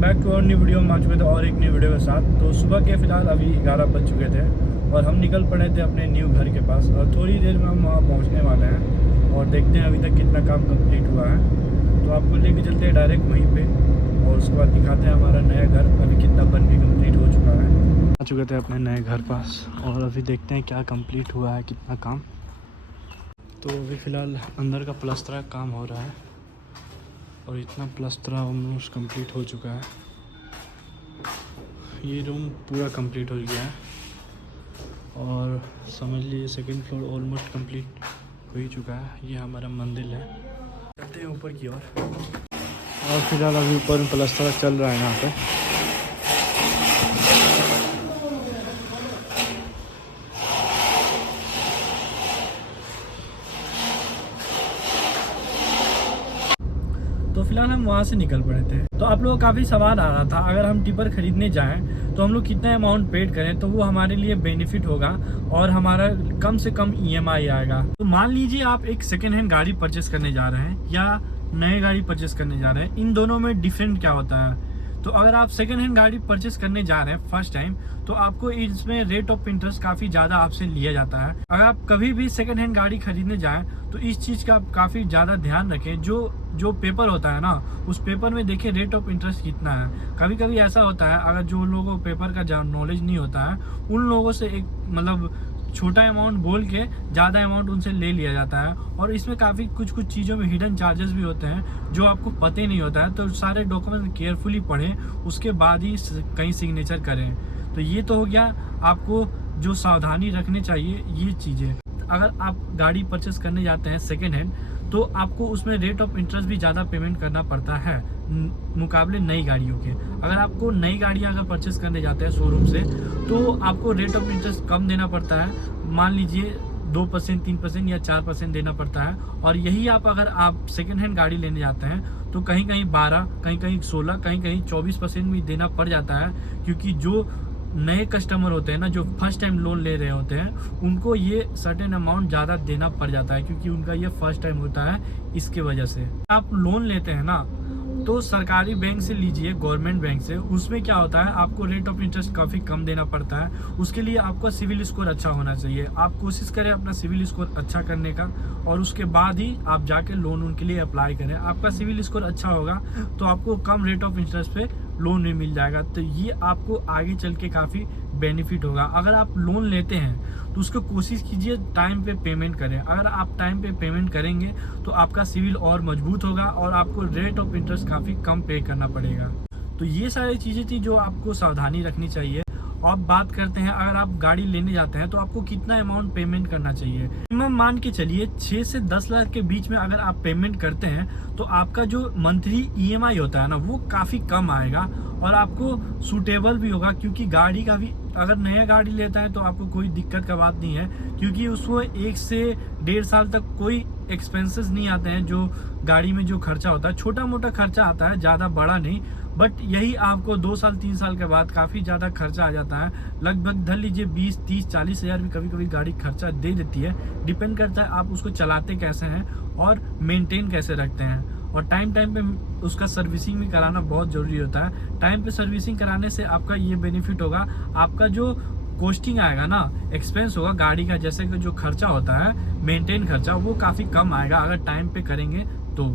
Back to और new video में आ चुके थे और एक न्यू वीडियो के साथ। तो सुबह के फिलहाल अभी 11 बज चुके थे और हम निकल पड़े थे अपने न्यू घर के पास और थोड़ी देर में हम वहाँ पहुँचने वाले हैं और देखते हैं अभी तक कितना काम कंप्लीट हुआ है। तो आपको लेके चलते हैं डायरेक्ट वहीं पे और उसके बाद दिखाते हैं हमारा नया घर अभी कितना बन के कंप्लीट हो चुका है। आ चुके थे अपने नए घर पास और अभी देखते हैं क्या कंप्लीट हुआ है, कितना काम। तो अभी फ़िलहाल अंदर का प्लास्टर का काम हो रहा है और इतना प्लास्टर ऑलमोस्ट कंप्लीट हो चुका है। ये रूम पूरा कंप्लीट हो गया है और समझ लीजिए सेकंड फ्लोर ऑलमोस्ट कंप्लीट हो ही चुका है। ये हमारा मंदिर है। चलते हैं ऊपर की ओर और फिलहाल अभी ऊपर में प्लास्टर चल रहा है यहाँ पे। तो फिलहाल हम वहाँ से निकल पड़े थे। तो आप लोगों का काफ़ी सवाल आ रहा था अगर हम टिपर खरीदने जाएं तो हम लोग कितना अमाउंट पेड करें तो वो हमारे लिए बेनिफिट होगा और हमारा कम से कम ईएमआई आएगा। तो मान लीजिए आप एक सेकेंड हैंड गाड़ी परचेस करने जा रहे हैं या नए गाड़ी परचेस करने जा रहे हैं, इन दोनों में डिफरेंट क्या होता है। तो अगर आप सेकेंड हैंड गाड़ी परचेस करने जा रहे हैं फर्स्ट टाइम तो आपको इसमें रेट ऑफ इंटरेस्ट काफ़ी ज़्यादा आपसे लिया जाता है। अगर आप कभी भी सेकेंड हैंड गाड़ी खरीदने जाएं तो इस चीज़ का आप काफ़ी ज़्यादा ध्यान रखें। जो पेपर होता है ना, उस पेपर में देखिए रेट ऑफ इंटरेस्ट कितना है। कभी कभी ऐसा होता है अगर जो लोगों को पेपर का नॉलेज नहीं होता है उन लोगों से एक मतलब छोटा अमाउंट बोल के ज़्यादा अमाउंट उनसे ले लिया जाता है और इसमें काफ़ी कुछ चीज़ों में हिडन चार्जेस भी होते हैं जो आपको पता ही नहीं होता है। तो सारे डॉक्यूमेंट केयरफुली पढ़ें, उसके बाद ही कहीं सिग्नेचर करें। तो ये तो हो गया आपको जो सावधानी रखनी चाहिए ये चीज़ें। अगर आप गाड़ी परचेस करने जाते हैं सेकेंड हैंड तो आपको उसमें रेट ऑफ इंटरेस्ट भी ज़्यादा पेमेंट करना पड़ता है मुकाबले नई गाड़ियों के। अगर आपको नई गाड़ियाँ अगर परचेस करने जाते हैं शोरूम से तो आपको रेट ऑफ इंटरेस्ट कम देना पड़ता है। मान लीजिए 2%, 3% या 4% देना पड़ता है। और यही अगर आप सेकेंड हैंड गाड़ी लेने जाते हैं तो कहीं कहीं 12, कहीं कहीं 16, कहीं कहीं 24% भी देना पड़ जाता है। क्योंकि जो नए कस्टमर होते हैं ना, जो फर्स्ट टाइम लोन ले रहे होते हैं, उनको ये सर्टेन अमाउंट ज़्यादा देना पड़ जाता है क्योंकि उनका ये फर्स्ट टाइम होता है। इसके वजह से आप लोन लेते हैं ना तो सरकारी बैंक से लीजिए, गवर्नमेंट बैंक से, उसमें क्या होता है आपको रेट ऑफ इंटरेस्ट काफ़ी कम देना पड़ता है। उसके लिए आपका सिविल स्कोर अच्छा होना चाहिए। आप कोशिश करें अपना सिविल स्कोर अच्छा करने का और उसके बाद ही आप जाके लोन उनके लिए अप्लाई करें। आपका सिविल स्कोर अच्छा होगा तो आपको कम रेट ऑफ इंटरेस्ट पे लोन भी मिल जाएगा। तो ये आपको आगे चल के काफ़ी बेनिफिट होगा। अगर आप लोन लेते हैं तो उसको कोशिश कीजिए टाइम पे पेमेंट करें। अगर आप टाइम पे पेमेंट करेंगे तो आपका सिविल और मजबूत होगा और आपको रेट ऑफ इंटरेस्ट काफ़ी कम पे करना पड़ेगा। तो ये सारी चीज़ें थी जो आपको सावधानी रखनी चाहिए। और बात करते हैं अगर आप गाड़ी लेने जाते हैं तो आपको कितना अमाउंट पेमेंट करना चाहिए। मिनिमम मान के चलिए 6 से 10 लाख के बीच में अगर आप पेमेंट करते हैं तो आपका जो मंथली ईएमआई होता है ना वो काफ़ी कम आएगा और आपको सूटेबल भी होगा। क्योंकि गाड़ी का भी अगर नया गाड़ी लेता है तो आपको कोई दिक्कत का बात नहीं है क्योंकि उसको 1 से 1.5 साल तक कोई एक्सपेंसेस नहीं आते हैं। जो गाड़ी में जो खर्चा होता है छोटा मोटा खर्चा आता है, ज़्यादा बड़ा नहीं। बट यही आपको 2 साल 3 साल के बाद काफ़ी ज़्यादा खर्चा आ जाता है। लगभग धर लीजिए 20, 30, 40 हज़ार भी कभी कभी गाड़ी खर्चा दे देती है। डिपेंड करता है आप उसको चलाते कैसे हैं और मेंटेन कैसे रखते हैं। और टाइम पे उसका सर्विसिंग भी कराना बहुत ज़रूरी होता है। टाइम पे सर्विसिंग कराने से आपका ये बेनिफिट होगा, आपका जो कॉस्टिंग आएगा ना, एक्सपेंस होगा गाड़ी का, जैसे कि जो खर्चा होता है मेंटेन खर्चा, वो काफ़ी कम आएगा अगर टाइम पे करेंगे तो।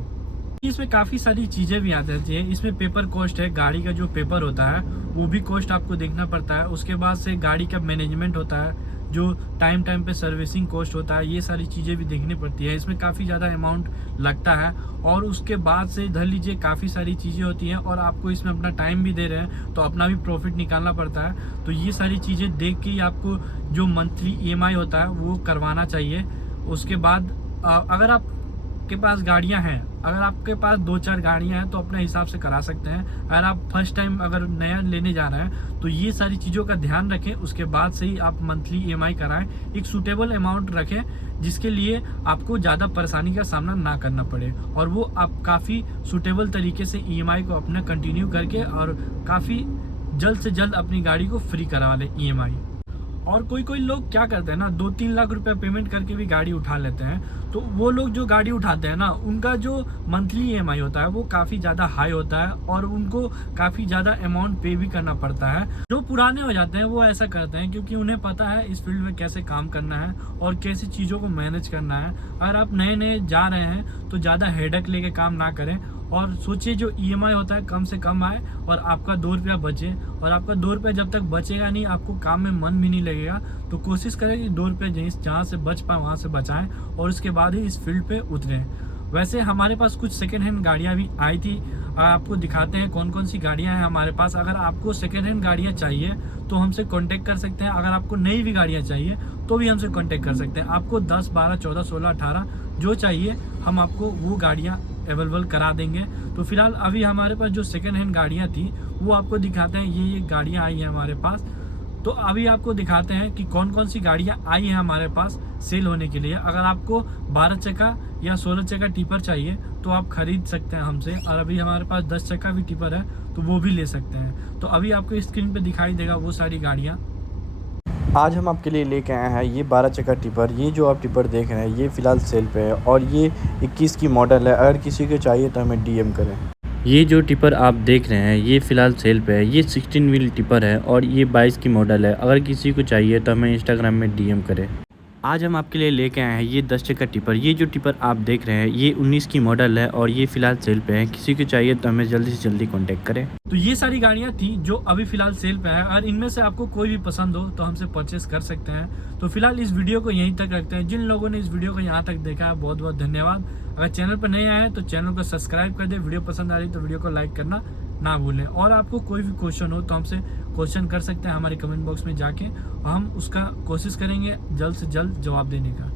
इसमें काफ़ी सारी चीज़ें भी आ जाती हैं। इसमें पेपर कॉस्ट है, गाड़ी का जो पेपर होता है वो भी कॉस्ट आपको देखना पड़ता है। उसके बाद से गाड़ी का मैनेजमेंट होता है, जो टाइम पे सर्विसिंग कॉस्ट होता है, ये सारी चीज़ें भी देखनी पड़ती है। इसमें काफ़ी ज़्यादा अमाउंट लगता है और उसके बाद से धर लीजिए काफ़ी सारी चीज़ें होती हैं और आपको इसमें अपना टाइम भी दे रहे हैं तो अपना भी प्रॉफिट निकालना पड़ता है। तो ये सारी चीज़ें देख के ही आपको जो मंथली ईएमआई होता है वो करवाना चाहिए। उसके बाद अगर आपके पास गाड़ियां हैं, अगर आपके पास 2-4 गाड़ियां हैं तो अपने हिसाब से करा सकते हैं। अगर आप फर्स्ट टाइम अगर नया लेने जा रहे हैं तो ये सारी चीज़ों का ध्यान रखें। उसके बाद से ही आप मंथली ईएमआई कराएं, एक सूटेबल अमाउंट रखें जिसके लिए आपको ज़्यादा परेशानी का सामना ना करना पड़े और वो आप काफ़ी सूटेबल तरीके से ईएमआई को अपना कंटिन्यू करके और काफ़ी जल्द से जल्द अपनी गाड़ी को फ्री करा लें ईएमआई। और कोई कोई लोग क्या करते हैं ना, 2-3 लाख रुपए पेमेंट करके भी गाड़ी उठा लेते हैं। तो वो लोग जो गाड़ी उठाते हैं ना, उनका जो मंथली EMI होता है वो काफ़ी ज़्यादा हाई होता है और उनको काफ़ी ज़्यादा अमाउंट पे भी करना पड़ता है। जो पुराने हो जाते हैं वो ऐसा करते हैं क्योंकि उन्हें पता है इस फील्ड में कैसे काम करना है और कैसी चीज़ों को मैनेज करना है। अगर आप नए नए जा रहे हैं तो ज़्यादा हेडेक लेके काम ना करें और सोचिए जो EMI होता है कम से कम आए और आपका 2 रुपया बचे। और आपका 2 रुपया जब तक बचेगा नहीं, आपको काम में मन भी नहीं लगेगा। तो कोशिश करें कि 2 रुपये जहाँ से बच पाए वहाँ से बचाएं और उसके बाद ही इस फील्ड पे उतरें। वैसे हमारे पास कुछ सेकेंड हैंड गाड़ियाँ भी आई थी, आपको दिखाते हैं कौन कौन सी गाड़ियाँ हैं हमारे पास। अगर आपको सेकेंड हैंड गाड़ियाँ चाहिए तो हमसे कॉन्टेक्ट कर सकते हैं। अगर आपको नई भी गाड़ियाँ चाहिए तो भी हमसे कॉन्टेक्ट कर सकते हैं। आपको 10, 12, 14, 16, 18 जो चाहिए हम आपको वो गाड़ियाँ अवेलेबल करा देंगे। तो फिलहाल अभी हमारे पास जो सेकेंड हैंड गाड़ियाँ थी वो आपको दिखाते हैं। ये गाड़ियाँ आई हैं हमारे पास। तो अभी आपको दिखाते हैं कि कौन कौन सी गाड़ियाँ आई हैं हमारे पास सेल होने के लिए। अगर आपको 12 चक्का या 16 चक्का टिपर चाहिए तो आप खरीद सकते हैं हमसे। और अभी हमारे पास 10 चक्का भी टिपर है तो वो भी ले सकते हैं। तो अभी आपको स्क्रीन पे दिखाई देगा वो सारी गाड़ियाँ। आज हम आपके लिए लेके आए हैं ये 12 चक्का टिपर। ये जो आप टिपर देख रहे हैं ये फ़िलहाल सेल पे है और ये 21 की मॉडल है। अगर किसी को चाहिए तो हमें DM करें। ये जो टिपर आप देख रहे हैं ये फ़िलहाल सेल पे है। ये 16 व्हील टिपर है और ये 22 की मॉडल है। अगर किसी को चाहिए तो हमें इंस्टाग्राम में DM करें। आज हम आपके लिए लेके आए हैं ये 10 चक्का टिपर। ये जो टिपर आप देख रहे हैं ये 19 की मॉडल है और ये फ़िलहाल सेल पे है। किसी को चाहिए तो हमें जल्दी से जल्दी कॉन्टेक्ट करें। तो ये सारी गाड़ियाँ थी जो अभी फ़िलहाल सेल पे है। और इनमें से आपको कोई भी पसंद हो तो हमसे परचेस कर सकते हैं। तो फिलहाल इस वीडियो को यहीं तक रखते हैं। जिन लोगों ने इस वीडियो को यहाँ तक देखा है बहुत बहुत धन्यवाद। अगर चैनल पर नए आए हैं तो चैनल को सब्सक्राइब कर दे। वीडियो पसंद आ रही तो वीडियो को लाइक करना ना भूलें। और आपको कोई भी क्वेश्चन हो तो हमसे क्वेश्चन कर सकते हैं हमारे कमेंट बॉक्स में जाके। हम उसका कोशिश करेंगे जल्द से जल्द जवाब देने का।